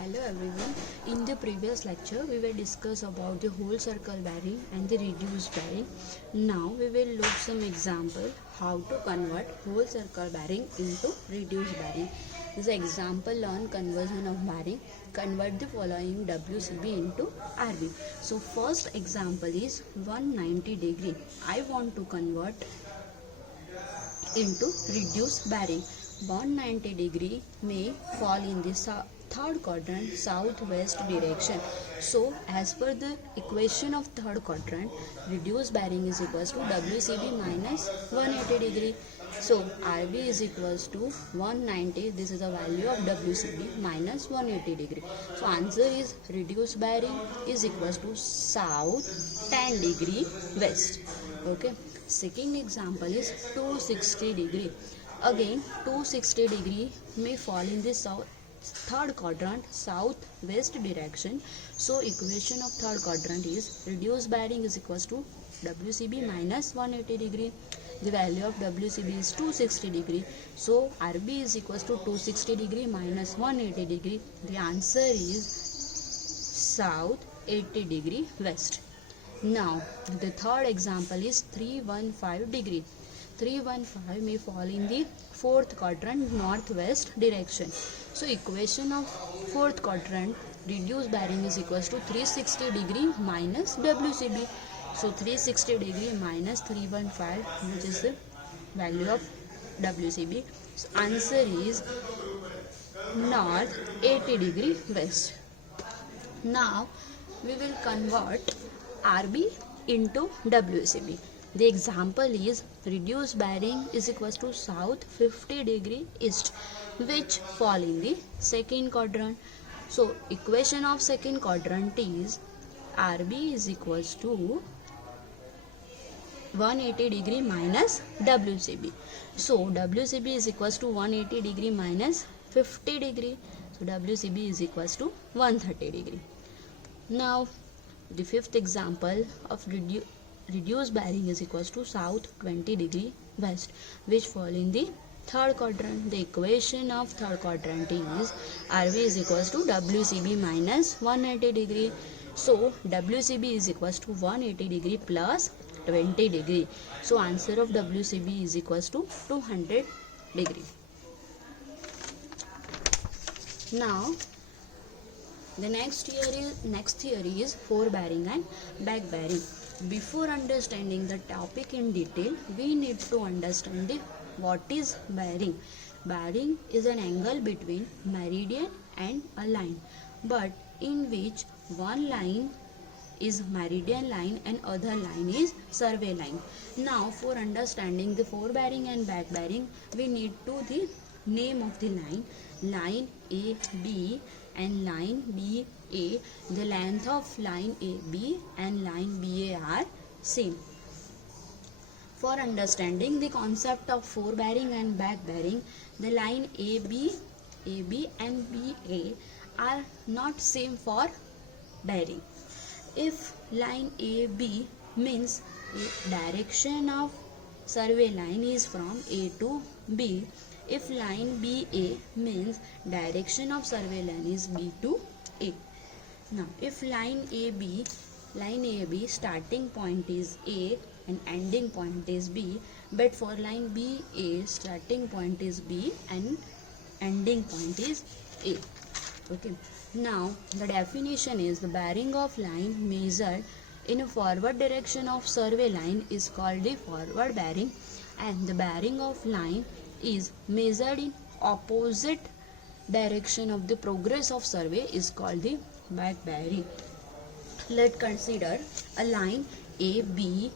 Hello everyone. In the previous lecture, we will discuss about the whole circle bearing and the reduced bearing. Now we will look some example how to convert whole circle bearing into reduced bearing. This example on conversion of bearing. Convert the following WCB into RB. So first example is 190 degree. I want to convert into reduced bearing. 190 degree may fall in the third quadrant southwest direction. So as per the equation of third quadrant, reduced bearing is equals to WCB minus 180 degree. So RB is equals to 190. This is the value of WCB minus 180 degree. So answer is reduced bearing is equals to south 10 degree west. Okay. Second example is 260 degree. Again 260 degree may fall in the third quadrant southwest direction. So equation of third quadrant is reduced bearing is equals to WCB minus 180 degree. The value of WCB is 260 degree. So RB is equals to 260 degree minus 180 degree. The answer is south 80 degree west. Now the third example is 315 degree. 315 may fall in the fourth quadrant northwest direction. So equation of fourth quadrant reduced bearing is equals to 360 degree minus WCB. So 360 degree minus 315, which is the value of WCB. So answer is north 80 degree west. Now we will convert RB into WCB. The example is reduced bearing is equals to south 50 degree east, which fall in the second quadrant. So equation of second quadrant is RB is equals to 180 degree minus WCB. So WCB is equals to 180 degree minus 50 degree. So WCB is equals to 130 degree. Now the fifth example of reduced bearing is equals to south 20 degree west, which fall in the third quadrant. The equation of third quadrant is RB is equals to WCB minus 180 degree. So WCB is equals to 180 degree plus 20 degree. So answer of WCB is equals to 200 degree. Now the next theory is forebearing and backbearing. Before understanding the topic in detail, we need to understand what is bearing. Bearing is an angle between meridian and a line, but in which one line is meridian line and other line is survey line. Now for understanding the forebearing and backbearing, we need to the name of the line AB and line BA. The length of line AB and line BA are same. For understanding the concept of forebearing and backbearing, the line AB and BA are not same for bearing. If line AB means direction of survey line is from A to B, if line BA means direction of survey line is B to A. Now if line AB starting point is A and ending point is B, but for line BA starting point is B and ending point is A. Okay. Now the definition is the bearing of line measured in a forward direction of survey line is called the forward bearing, and the bearing of line is measured in opposite direction of the progress of survey is called the back bearing. Let's consider a line AB.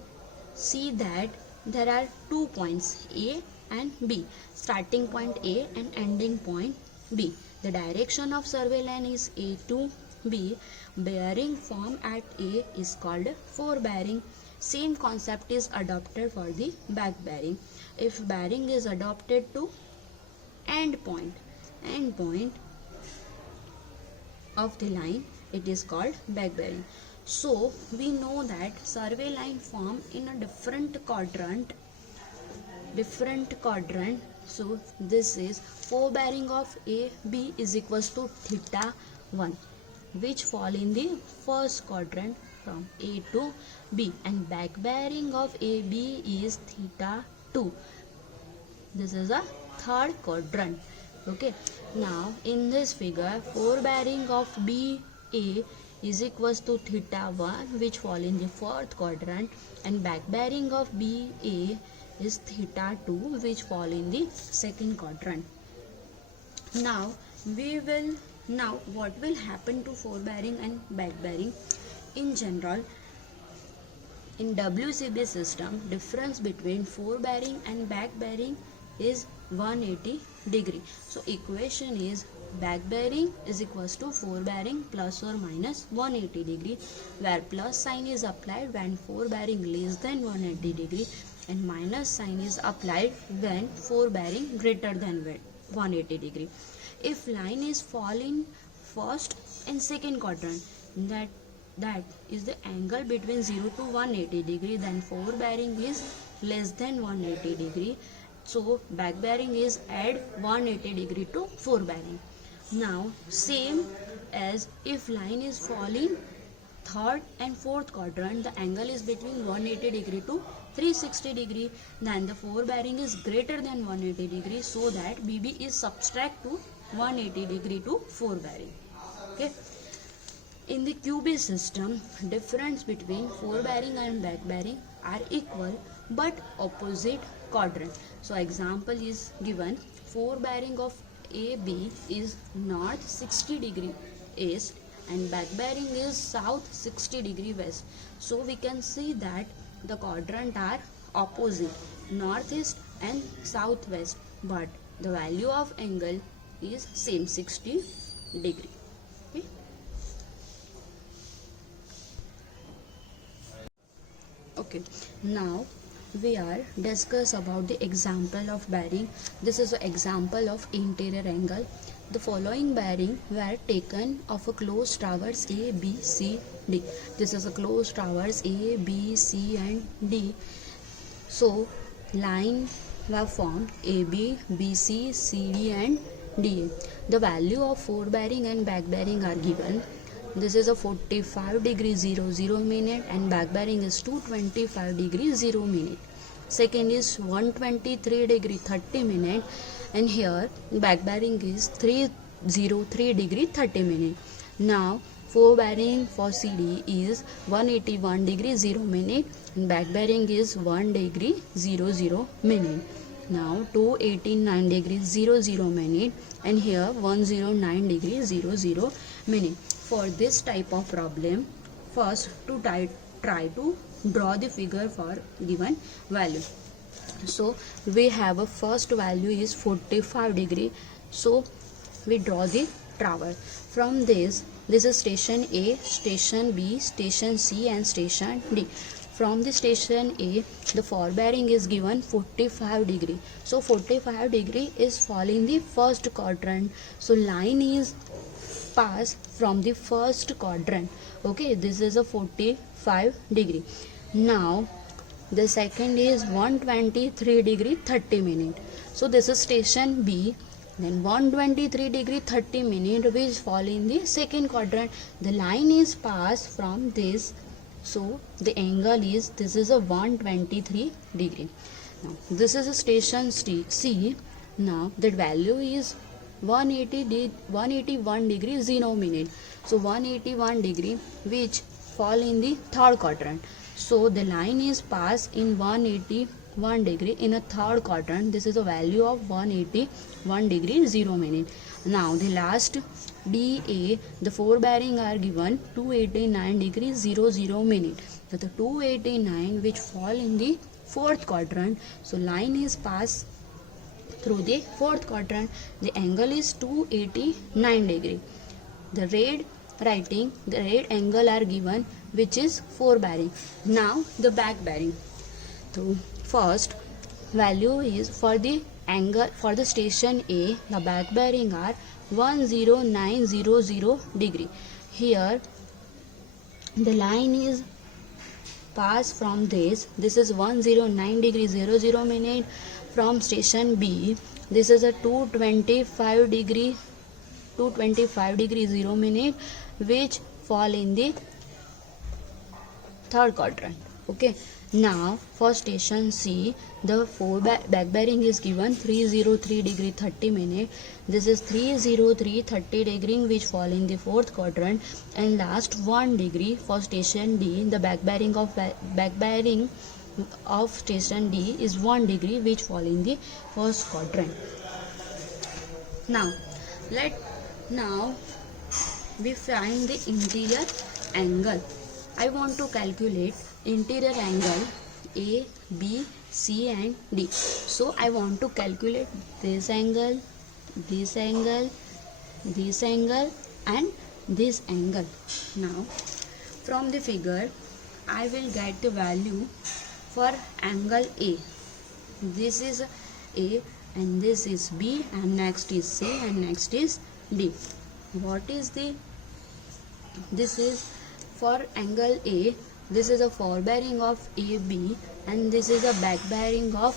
See that there are 2 points A and B, starting point A and ending point B. The direction of survey line is A to B. Bearing formed at A is called forebearing. Same concept is adopted for the back bearing. If bearing is adopted to end point of the line, it is called back bearing. So we know that survey line form in a different quadrant. So this is forebearing of AB is equals to theta 1, which fall in the first quadrant from A to B, and back bearing of AB is theta 2. This is a third quadrant. Okay, now in this figure, forebearing of BA is equals to theta 1, which fall in the fourth quadrant, and back bearing of BA is theta 2, which fall in the second quadrant. Now what will happen to forebearing and back bearing? In general, in WCB system, difference between forebearing and back bearing is 180 degree. So equation is back bearing is equals to forebearing plus or minus 180 degree, where plus sign is applied when forebearing less than 180 degree and minus sign is applied when forebearing greater than 180 degree. If line is falling first and second quadrant, that is the angle between 0 to 180 degree, then forebearing is less than 180 degree. So back bearing is add 180 degree to forebearing. Now same as if line is falling third and fourth quadrant, the angle is between 180 degree to 360 degree, then the forebearing is greater than 180 degree, so that BB is subtract to 180 degree to forebearing. Okay. In the QB system, difference between forebearing and back bearing are equal but opposite quadrant. So example is given, forebearing of AB is north 60 degree east and back bearing is south 60 degree west. So we can see that the quadrant are opposite, northeast and southwest, but the value of angle is same 60 degree. Okay. Okay, now we are discuss about the example of bearing. This is an example of interior angle. The following bearing were taken of a closed towers A, B, C, D. This is a closed towers A, B, C and D. So line were formed AB, BC, CD and DA. The value of forebearing and back bearing are given. This is a 45 degree 00 minute and back bearing is 225 degree 0 minute. Second is 123 degree 30 minute, and here back bearing is 303 degree 30 minute. Now forebearing for CD is 181 degree 0 minute and back bearing is 1 degree 00 minute. Now 289 degree 00 minute, and here 109 degree 00 minute. For this type of problem, first to try to draw the figure for given value. So we have a first value is 45 degree. So we draw the tower. From this is station A, station B, station C and station D. From the station A, the forebearing is given 45 degree. So 45 degree is fall in the first quadrant. So line is pass from the first quadrant. Okay, this is a 45 degree. Now the second is 123 degree 30 minute. So this is station B. Then 123 degree 30 minute which fall in the second quadrant. The line is passed from this. So the angle is, this is a 123 degree. Now this is a station C. Now that value is 181 degree 0 minute. So 181 degree which fall in the third quadrant. So the line is passed in 181 degree in a third quadrant. This is a value of 181 degree 0 minute. Now the last DA, the forebearing are given 289 degree 00 minute. So the 289 which fall in the fourth quadrant. So line is passed through the fourth quadrant. The angle is 289 degree. The red angle are given which is forebearing. Now the back bearing. So first value is for the angle for the station A, the back bearing are 10900 degree. Here the line is passed from this is 109 degree 00 minute. From station B, this is a 225 degree 225 degree 0 minute, which fall in the third quadrant. Okay, now for station C, the back bearing is given 303 degree 30 minute. This is 303 30 degree which fall in the fourth quadrant, and last 1 degree for station D. The back bearing of station D is 1 degree which fall in the first quadrant. Now we find the interior angle. I want to calculate interior angle A, B, C and D. So I want to calculate this angle, this angle, this angle and this angle. Now from the figure I will get the value for angle A. This is A and this is B, and next is C and next is D. This is for angle A. This is a forebearing of AB and this is a back bearing of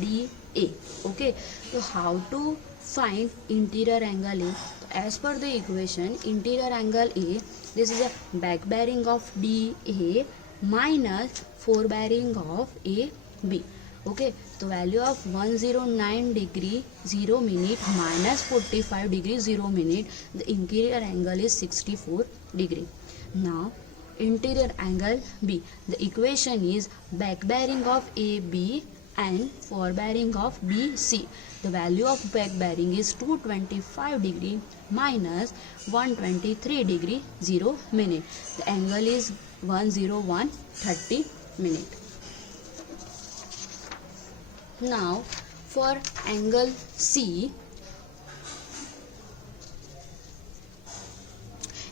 DA. Okay, so how to find interior angle A? As per the equation, interior angle A, this is a back bearing of DA minus forebearing of AB. Okay, so value of 109 degree 0 minute minus 45 degree 0 minute, the interior angle is 64 degree. Now interior angle B, the equation is back bearing of AB and forebearing of BC. The value of back bearing is 225 degree minus 123 degree 0 minute. The angle is 10130 minute. Now for angle C,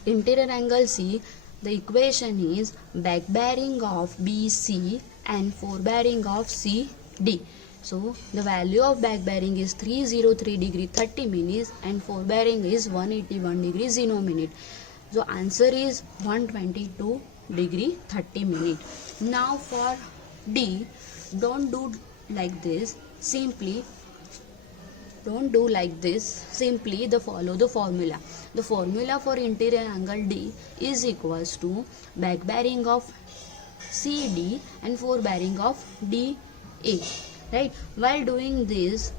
interior angle C, the equation is back bearing of BC and forebearing of CD. So the value of back bearing is 303 degree 30 minutes and forebearing is 181 degree 0 minute. So answer is 122 degree 30 minute. Now for D, don't do like this, simply follow the formula. The formula for interior angle D is equals to back bearing of CD and forebearing of DA, right? While doing this,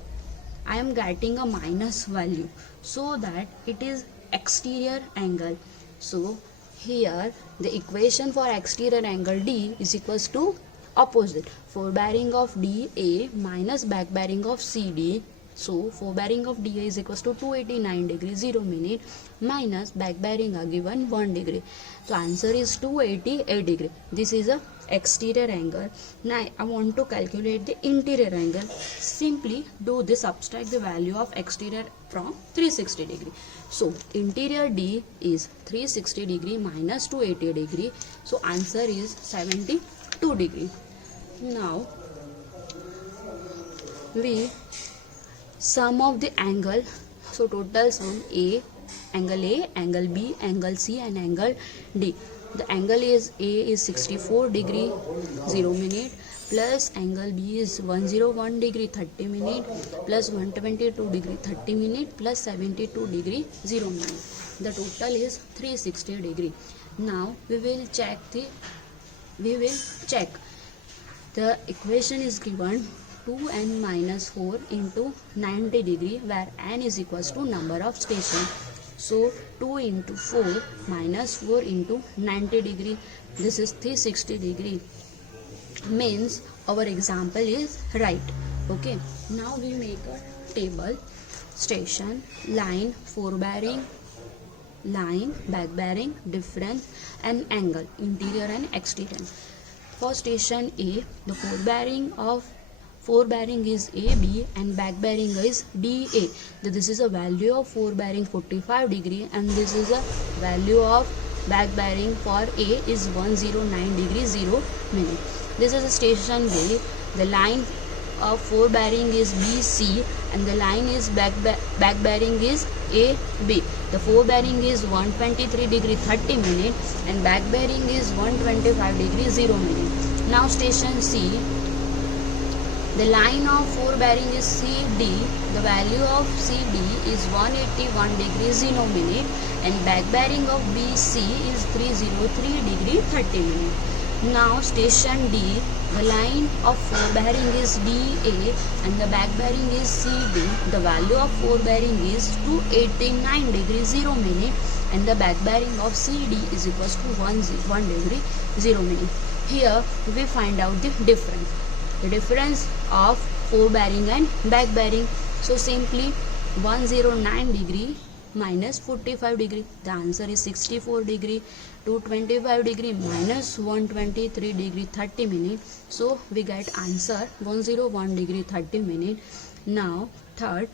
I am getting a minus value, so that it is exterior angle. So here the equation for exterior angle D is equals to opposite, forebearing of DA minus back bearing of CD. So forebearing of DA is equals to 289 degree 0 minute minus back bearing are given 1 degree. So answer is 288 degree. This is a exterior angle. Now I want to calculate the interior angle. Simply do this, subtract the value of exterior from 360 degree. So interior D is 360 degree minus 280 degree. So answer is 72 degree. Now we sum of the angle. So total sum angle A, angle B, angle C and angle D. The angle is A is 64 degree 0 minute plus angle B is 101 degree 30 minute plus 122 degree 30 minute plus 72 degree 0 minute. The total is 360 degree. Now we will check. The equation is given 2n minus 4 into 90 degree, where n is equals to number of station. So 2 into 4 minus 4 into 90 degree, this is 360 degree. Means our example is right. Okay, now we make a table: station, line, forebearing, line, back bearing, difference and angle, interior and exterior. For station A, the forebearing is AB and back bearing is DA. This is a value of forebearing 45 degree and this is a value of back bearing for A is 109 degree 0 minute. This is a station B. The line of forebearing is BC and the line is back bearing is AB. The forebearing is 123 degree 30 minute and back bearing is 125 degree 0 minute. Now station C, The line of forebearing is CD. The value of CD is 181 degree 0 minute and back bearing of BC is 303 degree 30 minute. Now station D, the line of forebearing is DA and the back bearing is CD. The value of forebearing is 289 degree 0 minute and the back bearing of CD is equals to 1 degree 0 minute. Here we find out the difference of forebearing and back bearing. So simply 109 degree minus 45 degree, the answer is 64 degree. 225 degree minus 123 degree 30 minute, so we get answer 101 degree 30 minute. Now third,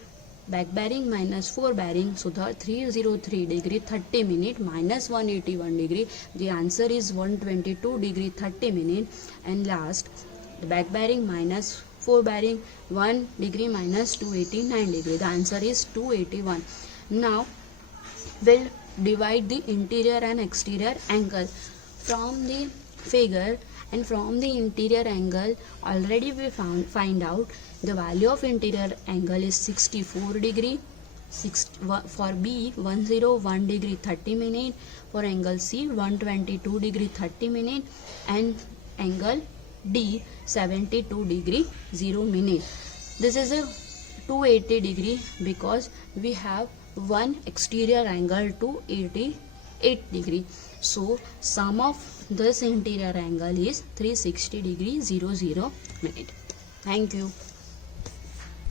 back bearing minus forebearing, so the 303 degree 30 minute minus 181 degree, the answer is 122 degree 30 minute. And last, the back bearing minus forebearing, 1 degree minus 289 degree, the answer is 281. Now we'll divide the interior and exterior angle from the figure, and from the interior angle already we find out the value of interior angle is 64 degree, for B 101 degree 30 minute, for angle C 122 degree 30 minute, and angle D 72 degree 0 minute. This is a 280 degree because we have one exterior angle 288 degree. So sum of this interior angle is 360 degree 00 minute. Thank you.